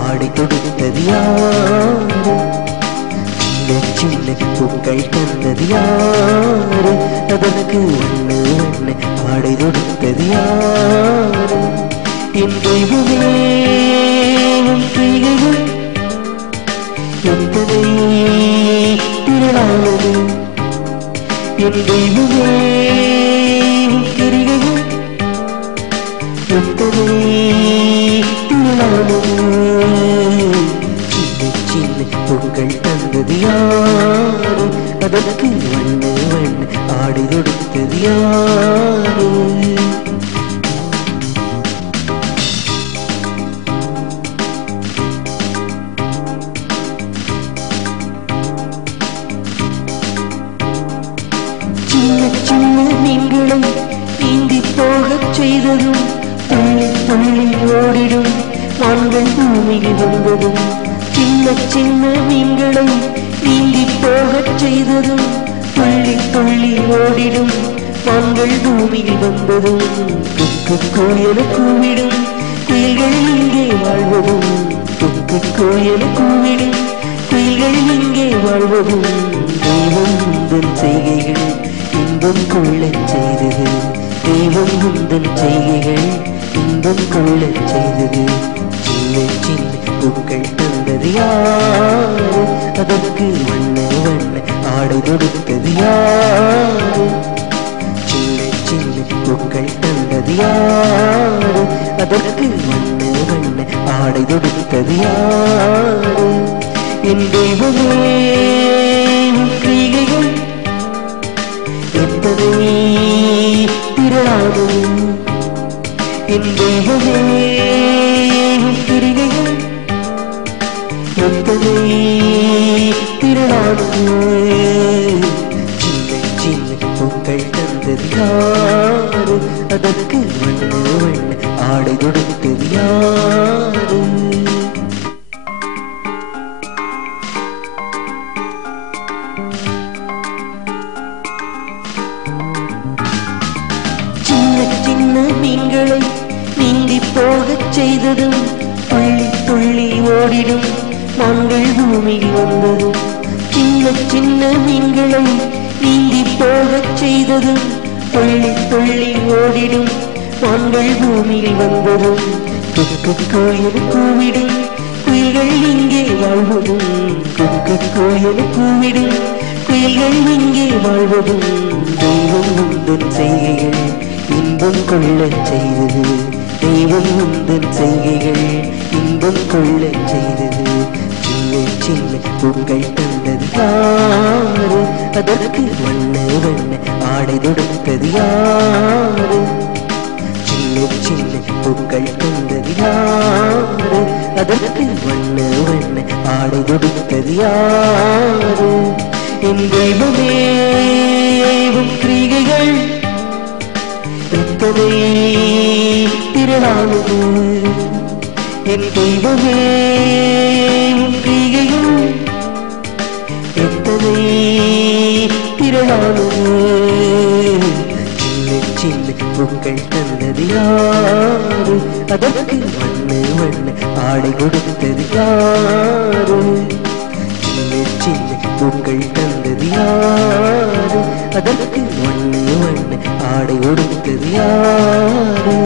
ஆடை கொடுத்தது யாரு? சின்ன சின்ன பூக்கள் தந்தது யாரு? அதற்கு வண்ண ஆடை கொடுத்தது யாரு? என் தெய்வமே உன் கைகள் எத்தனை திருநாளது என் தெய்வமே உன் கிரிகைகள் எத்தனை திருநாளது சின்ன சின்ன பூக்கள் தந்தது யாரு அதற்கு வண்ண வண்ண ஆடை தொடுத்தது யாரு சின்ன சின்ன மீன்களை நீந்தி போகச் செய்ததும் துள்ளி துள்ளி ஓடிடும் மான்கள் பூமியில் வந்ததும் சின்ன சின்ன மீன்களை நீங்கி போகச் செய்ததும் துள்ளி துள்ளி ஓடிடும் மான்கள் பூமியில் வந்ததும். குக்கு கோயல கூவிடும் குயில்கள் இங்கே வாழ்வதும். குக்கு கோயல கூவிடும் குயில்கள் இங்கே வாழ்வதும். தெய்வம் உந்தன் செய்கைகள் இன்பம் கொள்ளச் செய்தது. தெய்வம் உந்தன் செய்கைகள் இன்பம் கொள்ளச் செய்தது. மூச்சில் சின்ன பூக்கள் தந்தது யாரு? அதற்கு வண்ண வண்ண ஆடை தொடுத்தது யாரு? சின்ன சின்ன பூக்கள் தந்தது யாரு? அதற்கு வண்ண வண்ண ஆடை தொடுத்தது யாரு? என் தெய்வமே உன் கிரிகைகள் எத்தனை திரளானது என் தெய்வமே எத்தனை திரளானது பூக்கள் தந்தது யாரு? அதற்கு வண்ண வண்ண ஆடை கொடுத்தது யாரு? சின்ன சின்ன மீன்களை நீங்கி போகச் செய்ததும் துள்ளி துள்ளி ஓடிடும். மான்கள் பூமியில் வந்தது சின்ன சின்ன மீன்களை நீந்தி போகச் செய்தது துள்ளி துள்ளி ஓடிடும் மான்கள் பூமியில் வந்தது கோயில் கூவிடும் குயில்கள் இங்கே வாழ்வதும். குக்கு கோயில் கூவிடும் குயில்கள் இங்கே வாழ்வதும். தெய்வம் உந்தன் செய்கைகள் இன்பம் கொள்ளச் செய்தது. தெய்வம் உந்தன் செய்கைகள் இன்பம் கொள்ளச் செய்தது. சின்ன சின்ன பூக்கள் தந்தது யாரு? அதற்கு வண்ண வண்ண ஆடை தொடுத்தது யாரு? சின்ன சின்ன பூக்கள் தந்தது யாரு? அதற்கு வண்ண வண்ண ஆடை தொடுத்தது யாரு? என் தெய்வமே உன் கிரிகைகள் எத்தனை திரளானது. என் தெய்வமே உன் திரளானது சின்ன சின்ன பூக்கள் தந்தது யாரு அதற்கு மண்ணு மண்ணு ஆடை கொடுத்தது யாரு சின்ன சின்ன பூக்கள் தந்தது யாரு அதற்கு மண்ணு மண்ணு ஆடை கொடுத்தது யாரு